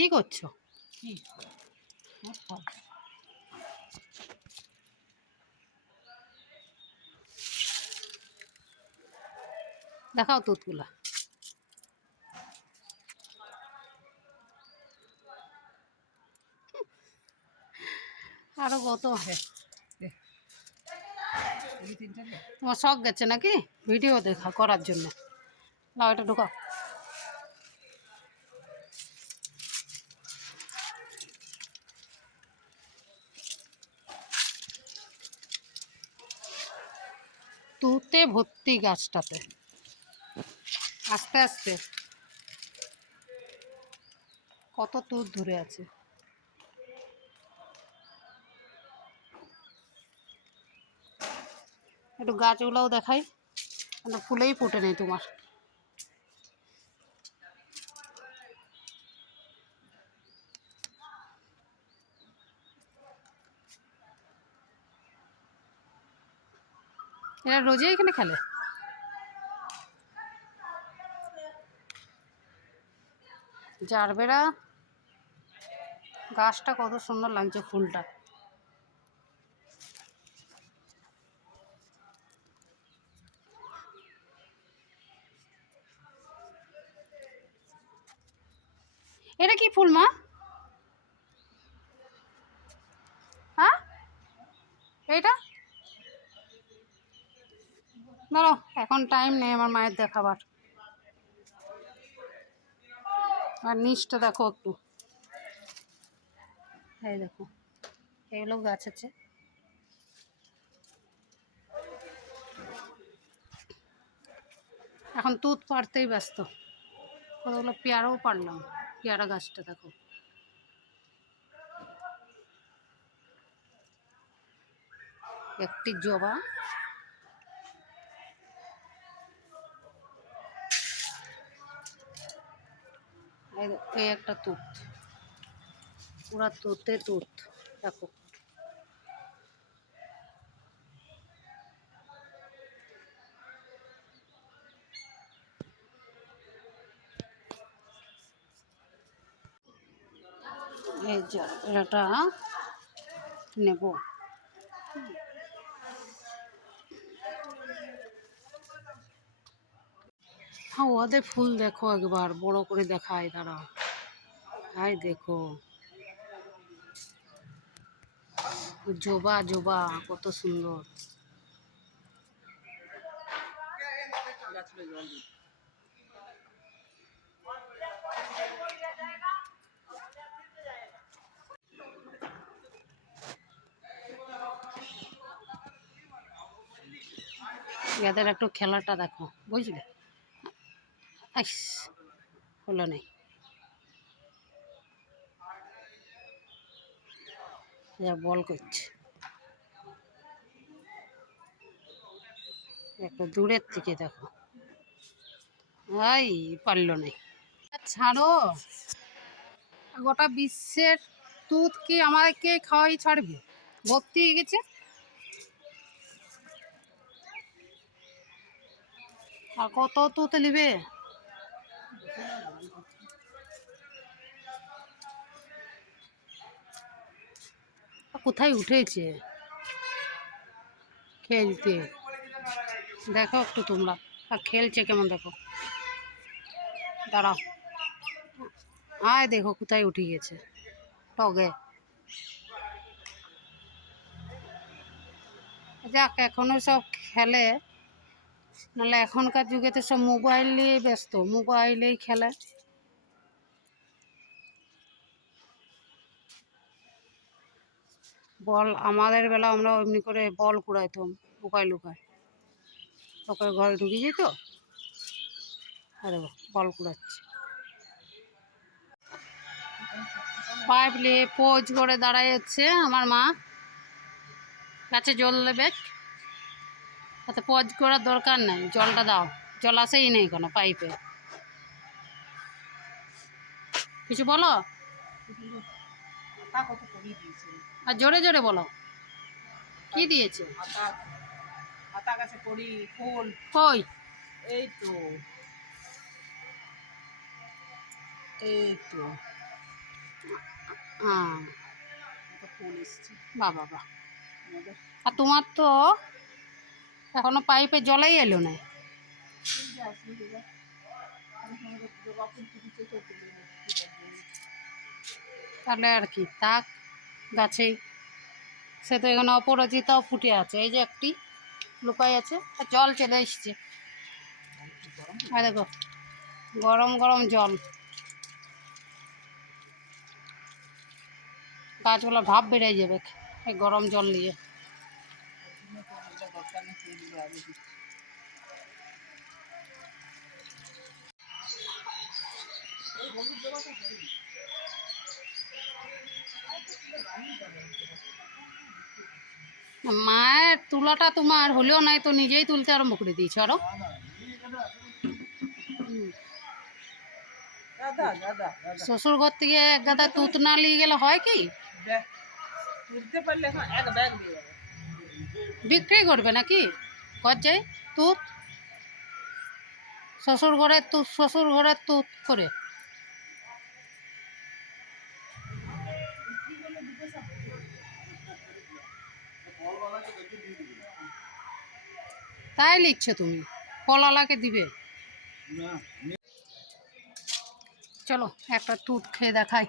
কি করছো? দেখাও তুতগুলা। আরো কত তোমার শখ গেছে নাকি ভিডিও দেখা করার জন্য? না ওটা ঢুকাও। তুতে ভর্তি গাছটাতে, আস্তে আস্তে কত তুত ধরে আছে। একটু গাছগুলোও দেখাই, ফুলেই ফুটে নেই তোমার। এরা রোজই এখানে খেলে। জারবেরা গাছটা কত সুন্দর লাগছে, ফুলটা। এটা কি ফুল মা? হ্যাঁ, এইটা ধরো, এখন টাইম নেই আমার মায়ের দেখাবার। আর নিচটা দেখো একটু, এই দেখো এগুলো গাছ আছে। এখন তুত পাড়তেই ব্যস্ত। কতগুলো পেয়ারাও পারলাম, পেয়ারা গাছটা দেখো। একটি জবা, এই একটা তুত, পুরা তুতে তুত দেখো। এই যা এটা নেব। হ্যাঁ, ওদের ফুল দেখো একবার বড় করে দেখায়, দাঁড়াও। হাই দেখো, জবা জবা কত সুন্দর। এদের একটু খেলাটা দেখো, বুঝলে? আইস, হলো নেই। বল করছে একটু দূরের থেকে দেখো। আই পারলো না। ছাড়ো, গোটা বিশ্বের দুধ কি আমাকে খাওয়াই ছাড়বে? ভর্তি হয়ে গেছে। আর কত তুত নিবে? কোথায় উঠেছে খেলতে, দেখো একটু তোমরা। আর খেলছে কেমন দেখো, দাঁড়াও। আয় দেখো কোথায় উঠে গেছে টগে। যাক, এখনো সব খেলে, নাহলে এখনকার যুগে তো সব মোবাইল নিয়ে ব্যস্ত, মোবাইলেই খেলে। বল, আমাদের বেলা আমরা এমনি করে বল কুড়াইতাম লুকায় লুকায়, লোকের ঘরে ঢুকে যেত। আরে বল কুড়াচ্ছে, পাইপ নিয়ে পোজ করে দাঁড়ায় হচ্ছে আমার মা। গাছে জল দেবে, তাতে পোজ করার দরকার নাই, জলটা দাও। জল আসেই নেই কোনো পাইপে। কিছু বলো, আর জোরে জোরে বলো, কি দিয়েছে? কই? এই তো, এই তো হ্যাঁ, একটা ফুল এসছে বাহ বাহ বাহ। আমাদের। আর তোমার তো এখনো পাইপে জলেই এলো না। এই যে আসলে এবার আমাদের জবা ফুল ফুটেছে তো তুলে নিচ্ছি তার জন্য। তাহলে আর কি থাক গাছেই। সে তো এখানে অপরাজিতাও ফুটে আছে, এই যে একটি লুকাই আছে, আর জল চলে এসছে। আর দেখো গরম গরম জল, গাছগুলো ভাপ বেড়ে যাবে এই গরম জল নিয়ে। দরকার নেই সেইগুলো আগে দিচ্ছি। মায়ের তুলাটা তোমার হলেও নাই তো নিজেই তুলতে আরম্ভ করে দিয়েছ আরো। দাদা দাদা দাদা শ্বশুর ঘর থেকে এক গাদা তুত না নিয়ে গেলে হয় কি? ব্যাগ তুলতে পারলে এখন এক ব্যাগ দিয়ে যাবে। বিক্রি করবে নাকি ঘর যাই তুত? শ্বশুর ঘরের তুত করে তাই লিখছ তুমি? ফলওয়ালাকে দিবে? চলো একটা তুত খেয়ে দেখাই।